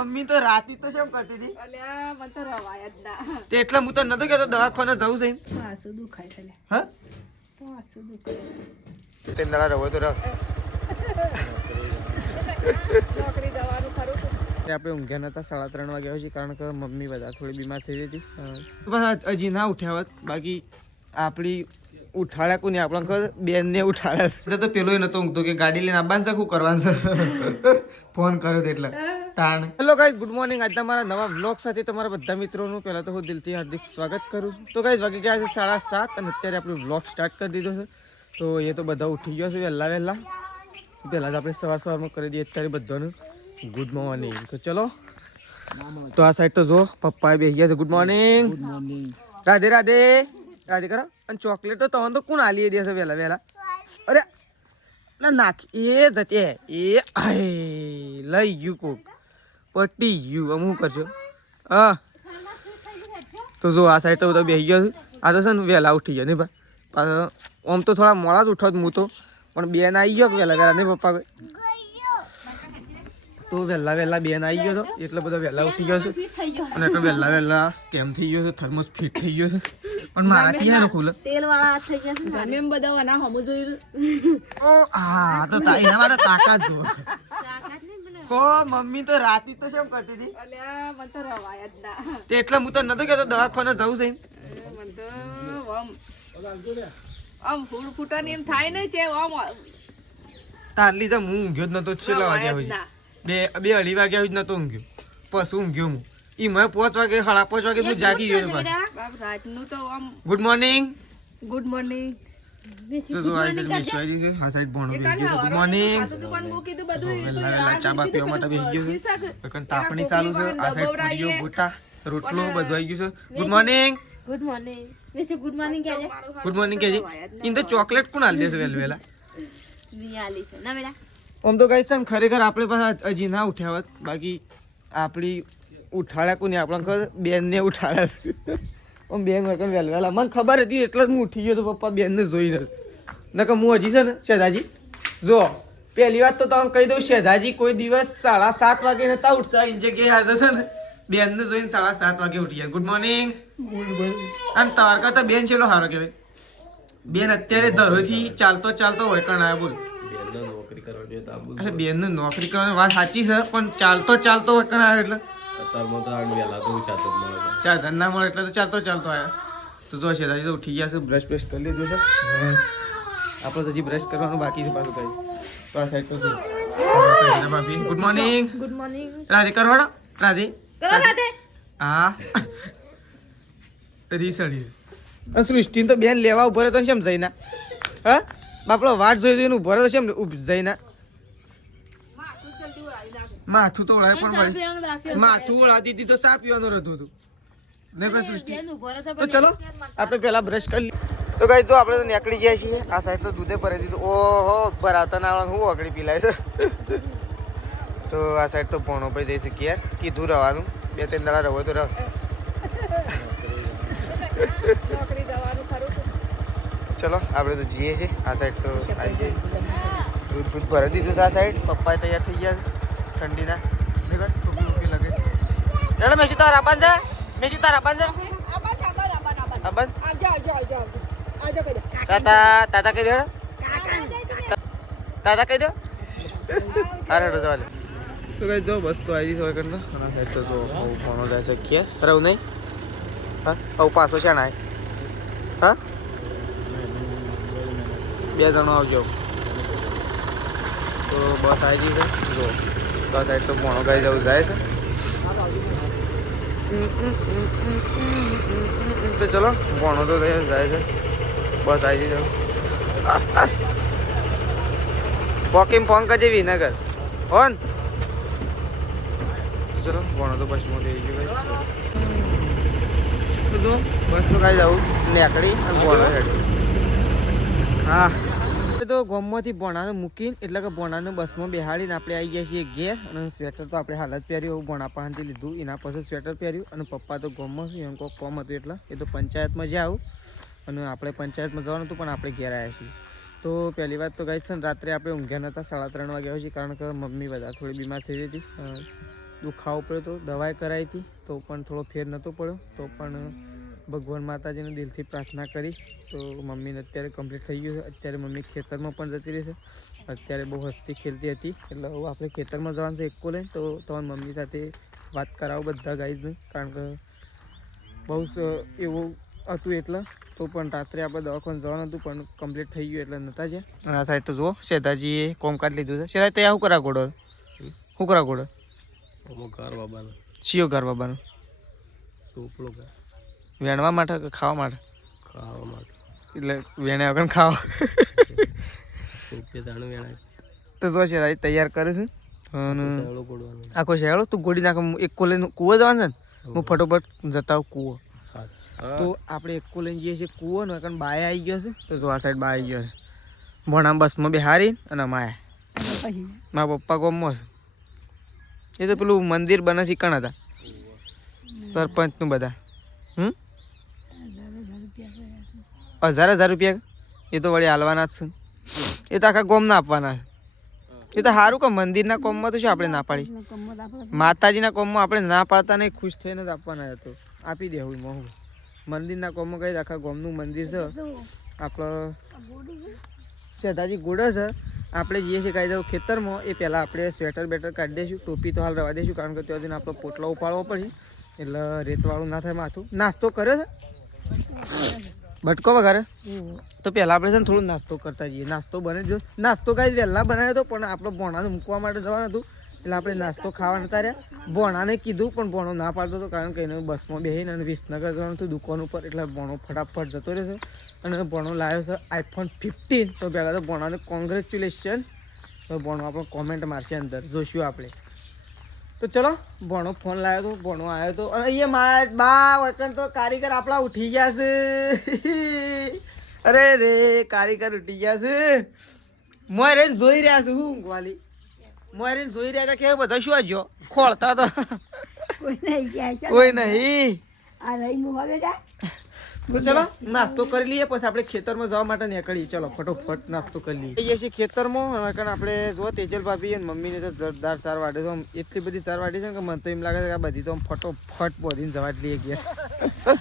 Mummy તો રાતી તો શું કરતી હતી? અલ્યા મને તો રવાય જ ના. તે એટલે હું તો નતો કહેતો દવાખાને જવું છે. હાસુ દુખાય છે. હા? તો હાસુ દુખાય. તે નળા રવો તો રહ. નોકરી જવાનું ખરું છે. આપણે ઊંઘ્યા નતા 3:30 વાગ્યા હોય છે કારણ કે મમ્મી બધા થોડી બીમાર થઈ હતી. બસ હજી ના ઉઠ્યા હોત બાકી આપણી ઉઠાડ્યા કોને આપણા ઘર બેન ને ઉઠાડ્યા તો પેલો નતો ઊંઘતો કે ગાડી લઈને આવવાનું છે શું કરવાનું છે ફોન કર્યો એટલે તાણ. Hello guys, good morning. આજના મારા નવા વ્લોગ સાથે તમારા બધા મિત્રોનું પહેલા તો હું દિલથી હાર્દિક સ્વાગત કરું છું. તો ગાઈસ વાગી ગયા છે 7:30 અને અત્યારે આપણે વ્લોગ સ્ટાર્ટ કરી દીધો છે. તો એ તો બધા ઉઠી ગયો છે વહેલા પહેલાં જ આપણે સવારમાં કરી દઈએ અત્યારે બધાનું ગુડ મોર્નિંગ. તો ચલો, તો આ સાઈડ તો જો પપ્પા બેસી ગયા છે. Good morning. રાધે રાધે રાધે કરો. અને ચોકલેટ તો તમને તો કોણ આલી દેશે વહેલા? અરે ના નાખ એ જતે એ લઈ ગયું કોક પટી ગયું. અમુક કરજો. હા તો જો આ સાઈડ તો બધા બેસી ગયો છે. આ તો છે ને વહેલા ઉઠી ગયા નહીં ભાઈ. આમ તો થોડા મોડા જ ઉઠો હું તો, પણ બેન આવી ગયો વહેલા નહીં પપ્પા તો વહેલા બેન આવી ગયો હતો એટલે બધા વહેલા ઉઠી ગયો છે. અને એટલે વહેલા સ્કેમ થઈ ગયો છે. થર્મોસ ફિટ થઈ ગયો છે પણ મારાથી હે ને ખુલે તેલ વાળા હાથ થઈ ગયા છે. મેમ બધા ના હમું જોઈ. ઓ હા તો તાઈ હમારા તાકાત જો કો મમ્મી તો રાતી તો શું કરતી હતી? અલ્યા મને તો રવાય જ ના. તે એટલે હું તો નતો કહેતો દવાખાને જવું છે. મને તો આમ ફૂડ ફૂટવાની એમ થાય નહીં છે. આમ તાર લીધે હું ઊંઘ્યો જ નતો. છેલ્લા વાગ્યા હોય બે અઢી વાગ્યા હોય નતો ઊંઘ્યો. પછી ઊંઘ્યો હું ઈ મેં 5 વાગે 5:30 વાગે હું જાગી ગયો બાપ રાતનું તો આમ. Good morning. Good morning. તો જો આ સાઈડ વિશ્વાજી છે, આ સાઈડ ભણો બેસી ગયો. Good morning. ચા બા પીવા માટે બેસી ગયો છે. કન તાપણી ચાલુ છે. આ સાઈડ પૂરીઓ ગોટા રોટલો બધું આવી ગયું છે. Good morning. Good morning. વેસે ગુડ મોર્નિંગ કહેજે. ગુડ મોર્નિંગ કહેજે. ઇન તો ચોકલેટ કોણ આલ દેશે વહેલા? નિયાલી છે ના બેટા. આમ તો ગાઈસ છે ખરેખર આપણે પાસે હજી ના ઉઠ્યા હોત બાકી આપણી ઉઠાડ્યા કોને આપણા ઘર બેન ને ઉઠાડ્યા છે. આમ બેન વગર વહેલા મને ખબર હતી એટલે જ હું ઉઠી ગયો તો પપ્પા બેન ને જોઈને. નકર હું હજી છે ને શેધાજી જો પહેલી વાત તો તમે કહી દઉં, શેધાજી કોઈ દિવસ 7:30 વાગે નતા ઉઠતા. એની જગ્યાએ આજે છે ને બેન ને જોઈને 7:30 વાગે ઉઠી ગયા. Good morning. અને તાર કરતા બેન છેલ્લો સારો કહેવાય. બેન અત્યારે ધરોથી ચાલતો હોય કણ આવ્યા બોલ. અરે બેન ને નોકરી કરવાની વાત સાચી છે પણ ચાલતો હોય કણ આવ્યો એટલે સાધન ના મળે એટલે તો ચાલતો આવ્યા. તો જો શેઠાજી તો ઉઠી ગયા છે. બ્રશ કરી લીધું છે. આપણે તો હજી બ્રશ કરવાનું બાકી છે પાછું કઈ. તો આ સાઈડ તો ભાભી good morning. Good morning. Radhe કરવાડો. રાધે કરો રાધે. હા રીસડી સૃષ્ટિ તો બેન લેવા ઉભો રહ્યો તો કેમ જઈના? હા બાપડો વાટ જોઈને ઉભો રહ્યો છે જઈના. માથું તો વળાય પણ માથું વળાતી હતી તો ચા પીવાનું રહેતું હતું ને કોઈ સૃષ્ટિ. તો ચલો આપણે પેલા બ્રશ કરી લઈએ. તો ગાઈસ જો આપણે તો નીકળી ગયા છીએ. આ સાઈડ તો દૂધે ભરાઈ દીધું. ઓહો ભરાવતા ના આવવાનું હું અગડી પીલાય છે. તો આ સાઈડ તો ભણો ભાઈ જઈ શકીએ. કીધું રહેવાનું 2-3 દાડા રહો તો રહ. નોકરી જવાનું ખરું છે. ચલો આપણે તો જઈએ છીએ. આ સાઈડ તો આવી જાય. દૂધ ભરી દીધું છે. આ સાઈડ પપ્પા તૈયાર થઈ ગયા છે ઠંડીના. ટોપી લાગે એટલે મેસી તારા બંધ તાતા કહી દે. તાતા કહી દો. અરે ચાલે. તો કઈ જો બસ તો આવી હોય કરતો અને સાઈડ તો જો ફોનો જાય છે કે રહું નહીં. હા આવું પાછો છે ને હા 2 જણો આવજો. તો બસ આવી ગઈ છે. જો બસ સાઈડ તો ફોનો ગાઈ જવું જાય છે. તો ચલો ભણો તો જાય છે. બસ આવી જઈ જાવ. વોકિંગ ફોન કરજે વિનગર ઓન. ચલો ભણો તો બસમાં થઈ ગયું ભાઈ. તો બસ તો કાંઈ જવું નેકડી અને ભણો હેડ. હા તો ગામમાંથી ભણાને મૂકીને એટલે કે ભણાને બસમાં બેહાડીને આપણે આવી ગયા છીએ ઘેર. અને સ્વેટર તો આપણે હાલ જ પહેર્યું એવું ભણા પાસેથી લીધું. એના પાસે સ્વેટર પહેર્યું અને પપ્પા તો ગામમાં શું એમ કોઈ કોમ હતું એટલે એ તો પંચાયતમાં જ આવું અને આપણે પંચાયતમાં જવાનું હતું પણ આપણે ઘેર આવ્યા છીએ. તો પહેલી વાત તો ગાઈસ છે ને રાત્રે આપણે ઊંઘ્યા નતા 3:30 વાગ્યા હોય છે કારણ કે મમ્મી બધા થોડી બીમાર થઈ હતી. દુખાવો પડ્યો તો દવાઈ કરાવી હતી તો પણ થોડો ફેર નહોતો પડ્યો. તો પણ ભગવાન માતાજીને દિલથી પ્રાર્થના કરી તો મમ્મીને અત્યારે કમ્પ્લીટ થઈ ગયું છે. અત્યારે મમ્મી ખેતરમાં પણ જતી રહેશે. અત્યારે બહુ હસતી ખેલતી હતી એટલે હવે આપણે ખેતરમાં જવાનું છે એક્કો લઈને. તો તમારી મમ્મી સાથે વાત કરાવો બધા ગાઈઝને, કારણ કે બહુ એવું હતું એટલે. તો પણ રાત્રે આપણે દવાખાને જવાનું હતું પણ કમ્પ્લીટ થઈ ગયું એટલે નહોતા જ્યાં. અને આ સાઈડ તો જુઓ શેતાજીએ કોમ કાઢ લીધું છે. શેતા ત્યાં શું કરા ઘોડો? શું કરા ઘોડો? ઘર બાબાનો ચિયો ઘર બાબાનો? ચોપડો વેણવા માટે કે ખાવા માટે? ખાવા માટે. એટલે વેણ્યા વગર ખાવા દાણું વેણાય તો જો શેતા તૈયાર કરે છે. અને શેવડો પડવાનો. આખો શેળો તું ગોળી નાખ. એક કો લઈને કૂવો જવાનું છે ને, હું ફટોફટ જતા આવું કૂવો. તો આપણે એક કો લઈને જઈએ છીએ કૂવો ને, કારણ બાય આવી ગયો છે. તો જો આ સાઈડ બા આવી ગયો છે. ભણા બસમાં બે હારી અને માયા મારા પપ્પા ગમમાં છે. એ તો પેલું મંદિર બને શીખણ હતા સરપંચનું બધા. 1000 રૂપિયા એ તો વળી હાલવાના જ છે. એ તો આખા ગોમના આપવાના છે. એ તો સારું કે મંદિરના કોમમાં તો શું આપણે ના પાડી, માતાજીના કોમમાં આપણે ના પાડતા નહીં, ખુશ થઈને જ આપવાના હતો. આપી દેવું એમાં હું. મંદિરના કોમમાં કઈ આખા ગોમનું મંદિર છે. આપણો શેતાજી ગોળે છે. આપણે જઈએ છીએ કાંઈ જવું ખેતરમાં. એ પહેલાં આપણે સ્વેટર બેટર કાઢી દઈશું, ટોપી તો હાલ રવા દઈશું, કારણ કે ત્યાં જઈને આપણો પોટલો ઉપાડવો પડશે એટલે રેતવાળું ના થાય માથું. નાસ્તો કર્યો છે બટકો વગેરે? તો પહેલાં આપણે છે ને થોડું નાસ્તો કરતા જઈએ. નાસ્તો બને જો નાસ્તો કાંઈ વહેલા બનાવ્યો હતો પણ આપણો ભોણાને મૂકવા માટે જવાનું હતું એટલે આપણે નાસ્તો ખાવા નતા રહ્યા. ભોણાને કીધું પણ ભોણો ના પાડતો હતો, કારણ કે એને બસમાં બેસીને અને વિસનગર જવાનું હતું દુકાન ઉપર, એટલે ભોણો ફટાફટ જતો રહેશે. અને ભોણો લાવ્યો છે iPhone 15. તો પહેલાં તો ભોણાને કોંગ્રેચ્યુલેશન. તો ભોણો આપણો કોમેન્ટ મારશે અંદર, જોશું આપણે. તો ચલો ભોણો ફોન લાવ્યો તો, ભોણો આવ્યો તો. અને અહીંયા મારા બા વતન તો કારીગર આપણા ઉઠી ગયા છે. અરે રે કારીગર ઉઠી ગયા છે. મોરે જોઈ રહ્યા છું હું ઊંઘવાલી. મોરે જોઈ રહ્યા હતા કે બધા શું આજો ખોળતા તો કોઈ નહીં. તો ચલો નાસ્તો કરી લઈએ, પછી આપણે ખેતરમાં જવા માટે નીકળીએ. ચલો ફટોફટ નાસ્તો કરી લઈએ. જઈએ છીએ ખેતરમાં. કારણ આપણે જો તેજલ ભાભી અને મમ્મીને તો જોરદાર સાર વાટે છે. એટલી બધી સાર વાટી છે કે મને તો એમ લાગે છે કે આ બધી તો ફટોફટ બોધીને જવા જ લઈએ ગયા.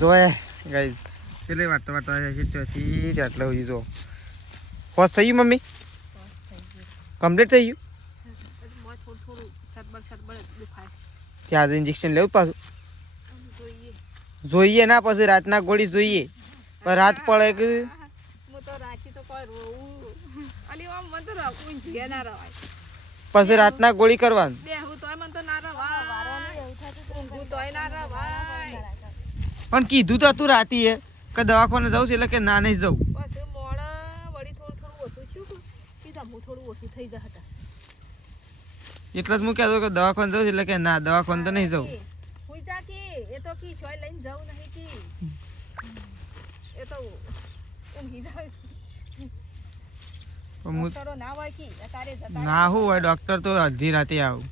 જોએ ગાઈઝ ચલે વાટતા વાટતા છે ચોથી આટલા સુધી જો હોશ થઈ ગયું. મમ્મી કમ્પ્લીટ થઈ ગયું કે આજે ઇન્જેક્શન લેવું પાછું? જોઈએ ના, પછી રાતના ગોળી જોઈએ. પણ રાત પડે કે પછી રાતના ગોળી કરવાનું. પણ કીધું તો તું રાતી કે દવાખાને જવું છે એટલે કે ના નહીં જવું. એટલે જ હું કહેતો કે દવાખાને જવું એટલે કે ના દવાખાને તો નહીં જવું. ના હું હોય ડોક્ટર તો અડધી રાતે આવું.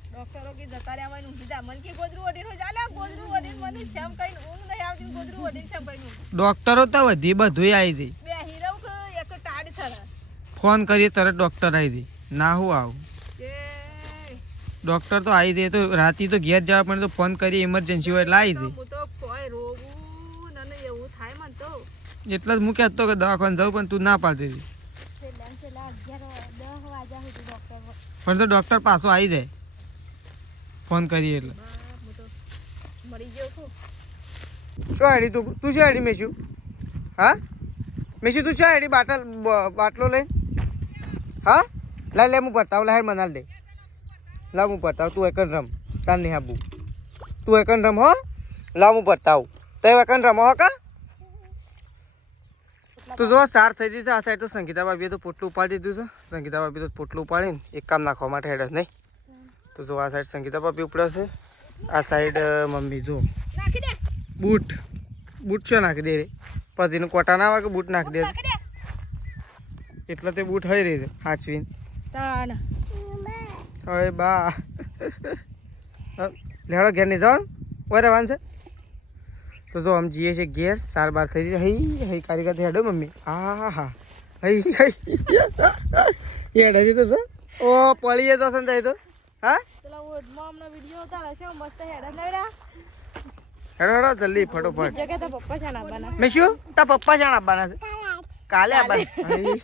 ડોક્ટરો તો વધી બધું આવી જાય. ફોન કરીએ તરત ડોક્ટર આવી જાય. ના હું આવું ડોક્ટર તો આવી જાય. તો રાતે તો ઘેર જવા પણ તો ફોન કરીએ ઇમરજન્સી હોય એટલે આવી જાય. એટલે જ હું કહેતો કે દવાખાને જવું પણ તું ના પાડતી હતી. પણ તો ડોક્ટર પાછો આવી જાય ફોન કરીએ એટલે. શું આડી તું શું આડી મેશું? હા મેશું તું શું આડી બાટલો લઈને? હા લે હું પતાવ લે મનાલ દે. લાવ હું પતાવ. તું એકન રમ તાર નહીં આબુ. તું એકન રમ હો. લાવ હું પતાવ તો એકન રમો હો કા. તો જો સાર થઈ જશે. આ સાઈડ તો સંગીતા ભાભીએ તો પોટલું ઉપાડી દીધું છે. સંગીતા ભાભી તો પોટલું ઉપાડીને એક કામ નાખવા માટે હેડ જ નહીં. તો જો આ સાઈડ સંગીતા ભાભી ઉપડશે. આ સાઈડ મમ્મી જો બૂટ શું નાખી દે રે. પછી એનું કોટા ના આવે કે બૂટ નાખી દે એટલે તે બૂટ હઈ રહી છે હાચવીને. હવે બા લેડો ઘેર નહીં જવાનું ઓરે વાન છે. તો જો આમ જઈએ છીએ ઘેર. સાર બાર થઈ જાય. હઈ કારીગર હેડો મમ્મી. હા હા હઈ હેડે છે તો સર ઓ પડી જતો છે ને તો. હા રોજમાં અમને વિડીયો ઉતારે છે મસ્ત હેડા નવરા હેડો હેડો જલ્દી ફટોફટ જગ્યા તો પપ્પા છે ના બના મેં શું તાર પપ્પા શાણ આપવાના છે કાલે આપવાના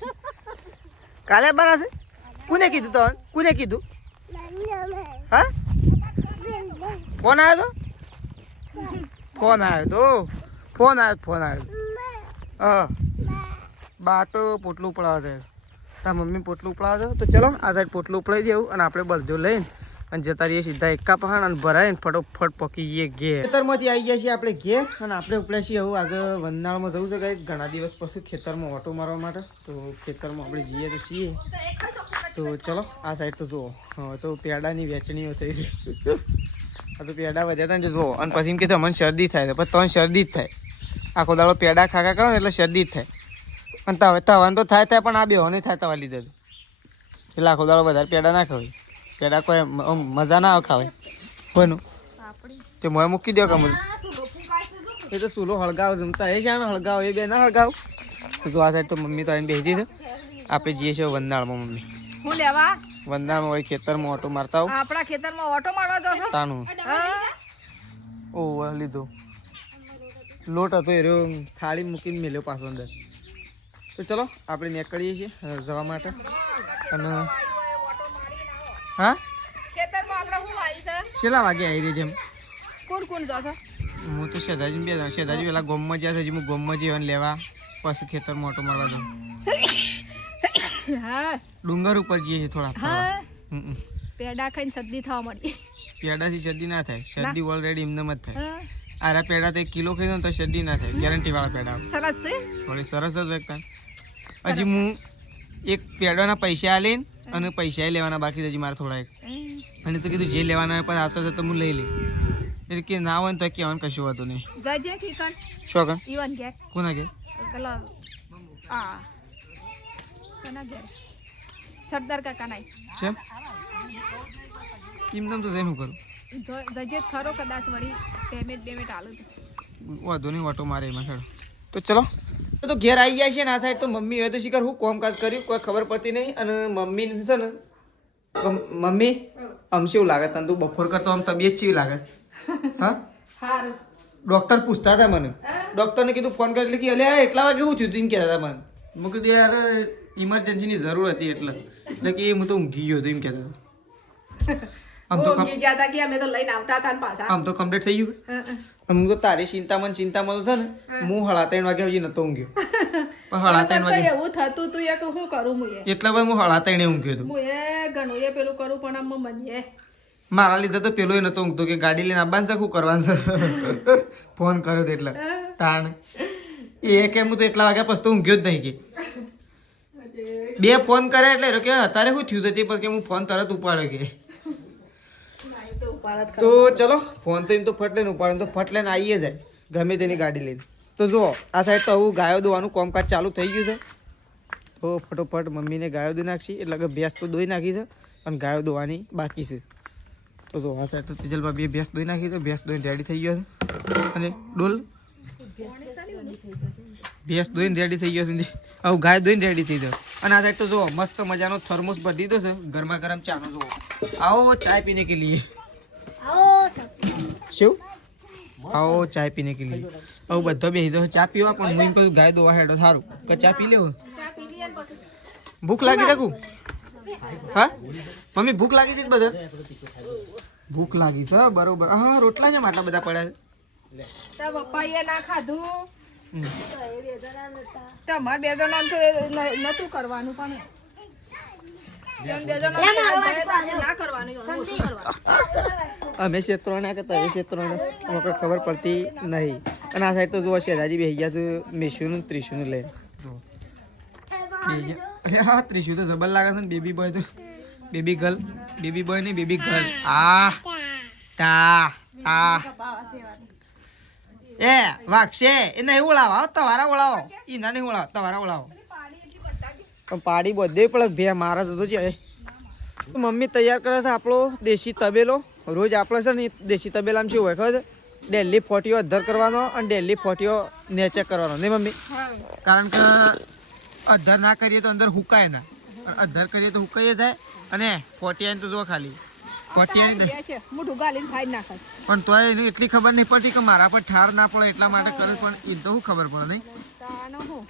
કાલે આપવાના છે કોને કીધું તો કોને કીધું હા ફોન આવ્યો તો ફોન આવ્યો હા બા તો પોટલું ઉપડાવે છે તાર મમ્મી પોટલું ઉપડાવે છે તો ચલો આ સાઈડ પોટલું ઉપડાવી દેવું અને આપણે બધું લઈને અને જતા રહીએ સીધા એકા પહાણ અને ભરાઈને ફટોફટ પકી જઈએ ઘેર ખેતરમાંથી આવી ગયા છીએ આપણે ઘેર અને આપણે ઉપડ્યા છીએ હવે આજે વંદનાળમાં જવું છે ગાઈસ ઘણા દિવસ પછી ખેતરમાં ઓટો મારવા માટે તો ખેતરમાં આપણે જઈએ તો છીએ તો ચલો આ સાઈડ તો જુઓ હવે તો પેડાની વેચણીઓ થઈ છે આ તો પેડા વધ્યા હતા ને જુઓ અને પછી એમ કે અમને શરદી થાય છે પણ ત્રણ શરદી જ થાય આખો દાડો પેડા ખાખા કરો ને એટલે શરદી જ થાય અને તવાનું તો થાય પણ આ બેહો નહીં થાય તવા લીધે એટલે આખો દાડો વધારે પેડા ના ખવાય પેડા કોઈ મજા ના આવે ખાવે કોઈનું તે મોય મૂકી દો કે એ તો ચૂલો હળગાવ જમતા એ જાણ હળગાવ એ બે ના હળગાવ તો આ સાઈડ તો મમ્મી તો આવીને બેસી છે આપણે જઈએ છીએ વંદાળમાં મમ્મી હું લેવા વંદાળમાં હોય ખેતરમાં ઓટો મારતા હોઉં આપણા ખેતરમાં ઓટો મારવા જો છો તાનું ઓ લીધો લોટ હતો એ રહ્યો થાળી મૂકીને મેલ્યો પાછો અંદર તો ચલો આપણે નીકળીએ છીએ જવા માટે અને હા ખેતરમાં આપણે હું આવી છે છેલ્લા વાગે આવી રહી જેમ કોણ જો છો હું તો શેદાજી બે શેદાજી પેલા ગોમમાં જ્યાં છે હું ગોમમાં જઈને લેવા પછી ખેતરમાં ઓટો મારવા જાઉં હા ડુંગર ઉપર જઈએ છીએ થોડા હા પેડા ખાઈને શરદી થવા મળી પેડાથી શરદી ના થાય શરદી ઓલરેડી એમને જ થાય હા આરા પેડા તો 1 કિલો ખાઈ દો તો શરદી ના થાય ગેરંટી વાળા પેડા સરસ છે થોડી સરસ જ એકતા હજી હું એક પેડાના પૈસા આલીને અને પૈસા લેવાના બાકી હજી મારે થોડા એક અને તો કીધું જે લેવાના હોય પણ આવતા તો હું લઈ લઈ એટલે કે ના હોય ને તો કહેવાનું કશું હતું નહીં જજે કીકન શું કન ઈવન કે કોના કે પેલા આ કોના કે સરદાર કાકા નાઈ છે એમ તો જઈને હું કરું જજે ખરો કદાચ વળી પેમેન્ટ આલું વાંધો નહીં ઓટો મારે એમાં ખેડો તો ચલો તો ઘેર આવી જાય છે ને આ સાઈડ તો મમ્મી હોય તો શીખર હું કામકાજ કર્યું કોઈ ખબર પડતી નહીં અને મમ્મી છે ને મમ્મી આમ શું લાગે તને તું બપોર કરતો આમ તબિયત કેવી લાગે હા સારું ડૉક્ટર પૂછતા હતા મને ડૉક્ટરને કીધું ફોન કરી એટલે કે અલ્યા એટલા વાગે હું થયું એમ કહેતા હતા મને મેં કીધું યાર ઇમરજન્સીની જરૂર હતી એટલે કે હું તો ઊંઘી ગયો હતો એમ કહેતા આમ તો આમ તો કમ્પ્લીટ થઈ ગયું હું તો તારી ચિંતામાં છે ને હું 3:30 વાગે હજી નતો ઊંઘ્યો પણ 3:30 વાગે એવું થતું તું એક શું કરું હું એટલા વાર હું 3:30 ઊંઘ્યો હતો હું એ ઘણું એ પેલું કરું પણ આમ મને મારા લીધે તો પેલો નતો ઊંઘતો કે ગાડી લઈને આવવાનું છે શું કરવાનું છે ફોન કર્યો તો એટલે તાણ એ કે હું તો એટલા વાગ્યા પછી તો ઊંઘ્યો જ નહીં કે 2 ફોન કર્યા એટલે કે અત્યારે શું થયું છે તે પછી હું ફોન તરત ઉપાડ્યો કે તો ચલો ફોન તો એમ તો ફટ લઈને ઉપાડે તો ફટ લઈને આવીએ જાય ગમે તેની ગાડી લઈને તો જુઓ આ સાઈડ તો હું ગાયો દોવાનું કામકાજ ચાલુ થઈ ગયું છે તો ફટોફટ મમ્મીને ગાયો દોઈ નાખી એટલે કે ભેંસ તો દોઈ નાખી છે અને ગાયો દોવાની બાકી છે તો જો આ સાઈડ તો તેજલમાં 2 ભેંસ દોઈ નાખી છે ભેંસ દોઈને રેડી થઈ ગયો છે અને ડોલ ભેંસ દોઈને રેડી થઈ ગયો છે હવે ગાય દોઈને રેડી થઈ ગયો અને આ સાઈડ તો જુઓ મસ્ત મજાનો થર્મોસ ભરી દીધો છે ગરમા ગરમ ચાનો જુઓ આવો ચાય પીને કે લીએ શું આવો ચાય પીને કે લીએ હવે બધો બેસી જાવ ચા પીવા પણ હું એમ કહું ગાય દોવા હેડો સારું કે ચા પી લેવું ભૂખ લાગી રાખું હા મમ્મી ભૂખ લાગી છે બધા ભૂખ લાગી છે બરોબર હા રોટલા જ આટલા બધા પડ્યા છે પપ્પાએ ના ખાધું તમારે 2 જણા તો નતું કરવાનું પણ અમે ક્ષેત્રો ના કરતા એ ક્ષેત્રો ખબર પડતી નહીં અને આ સાઈડ તો જોવા છે રાજી બેસી ગયા છે મેશુનું ત્રિશુનું લઈને હા ત્રિશુ તો જબર લાગે છે ને બેબી બોય તો બેબી બોય ને બેબી ગર્લ એ વાગશે એ નહીં ઓળાવો તમારા ઓળાવો ઈ ના નહીં ઓળાવો તમારા ઓળાવો પણ પાડી બધે પડે ભે મારા જતો છે મમ્મી તૈયાર કરે છે આપણો દેશી તબેલો રોજ આપણે છે ને દેશી તબેલામાં શું હોય ખબર છે ડેલી ફોટીઓ અધર કરવાનો અને ડેલી ફોટીઓ નેચે કરવાનો નહીં મમ્મી કારણ કે અધર ના કરીએ તો અંદર હુકાય ના અધર કરીએ તો હુકાઈ જાય અને ફોટી આવીને તો જો ખાલી કોટિયાની દહીં. બે છે મોઢું ગાલીને ખાઈ નાખે પણ તોય એને એટલી ખબર નહીં પડતી કે મારા પર ઠાર ના પડે એટલા માટે કરે છે, પણ એ તો શું ખબર પડે નહીં. તાનો હું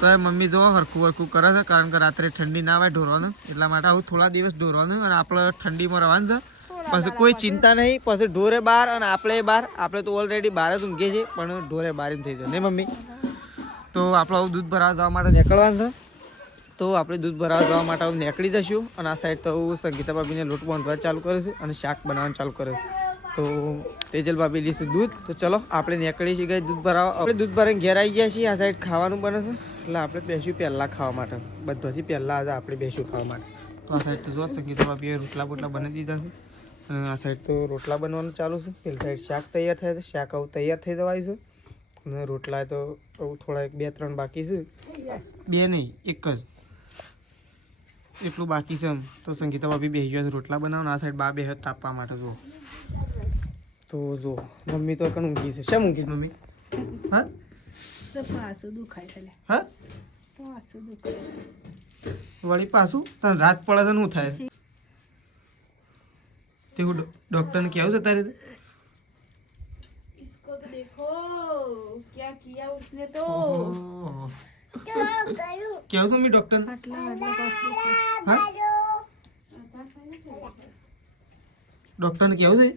તો એ મમ્મી જો હરખું કરે છે કારણ કે રાત્રે ઠંડી ના આવે ઢોરવાનું, એટલા માટે આવું થોડા દિવસ ઢોરવાનું અને આપણે ઠંડીમાં રહેવાનું છે. પછી કોઈ ચિંતા નહીં, પછી ઢોરે બહાર અને આપણે બહાર. આપણે તો ઓલરેડી બહાર જ ઊંઘીએ છીએ, પણ ઢોરે બહાર થઈ જાય ને મમ્મી. તો આપણે આવું દૂધ ભરાવા જવા માટે નીકળવાનું છે. તો આપણે દૂધ ભરાવા જવા માટે આવું નીકળી જશું. અને આ સાઈડ તો સંગીતા ભાભીને લોટ બાંધવા ચાલુ કરે છે અને શાક બનાવવાનું ચાલુ કરે છે. તો તેજલ ભાભી લીધું દૂધ. તો ચલો આપણે નીકળી છીએ દૂધ ભરાવા. આપણે દૂધ ભરાઈને ઘેર આવી ગયા છીએ. આ સાઈડ ખાવાનું બને છે એટલે આપણે બેસ્યું પહેલાં ખાવા માટે, બધાથી પહેલાં આજે આપણે બેસ્યું ખાવા માટે. તો આ સાઈડ તો જો સંગીતા ભાભીએ રોટલા બોટલા બનાવી દીધા છે. આ સાઈડ તો રોટલા બનવાનું ચાલુ છે. પેલી સાઈડ શાક તૈયાર થાય છે. શાક આવું તૈયાર થઈ જવાય છે અને રોટલા તો આવું થોડા 2-3 બાકી છે. 2 નહીં, 1 જ એટલું બાકી છે. એમ તો સંગીતા ભાભી બેસી ગયા છે રોટલા બનાવવાના. આ સાઈડ બા બે હાથ તાપવા માટે જો. તો જો મમ્મી તો કણ ઊંઘી છે. શેમ ઊંઘી મમ્મી? હા તો પાછું દુખાય છે હા પાછું દુખાય વળી પાછું તને રાત પડે છે ને શું થાય? તેવું ડૉક્ટરને કહેવું છે તારે? इसको तो देखो क्या किया उसने तो ઓહો. કેવું તો મેં ડૉક્ટર આટલા પાસ દુખાય હા ડૉક્ટરને કેવું છે?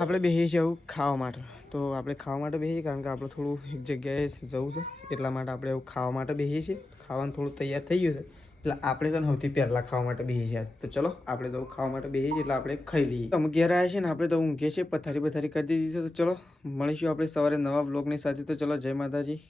આપણે બેસીએ છીએ આવું ખાવા માટે. તો આપણે ખાવા માટે બેસીએ કારણ કે આપણે થોડું એક જગ્યાએ જવું છે, એટલા માટે આપણે એવું ખાવા માટે બેસીએ છીએ. ખાવાનું થોડું તૈયાર થઈ ગયું છે એટલે આપણે તો સૌથી પહેલાં ખાવા માટે બેસીએ છીએ. તો ચલો આપણે તો ખાવા માટે બેસીએ છીએ એટલે આપણે ખાઈ લઈએ. અમે ઘેર આવ્યા છીએ ને આપણે તો ઊંઘીએ છીએ, પથારી કરી દીધી છે. તો ચલો મળીશું આપણે સવારે નવા બ્લોગની સાથે. તો ચલો જય માતાજી.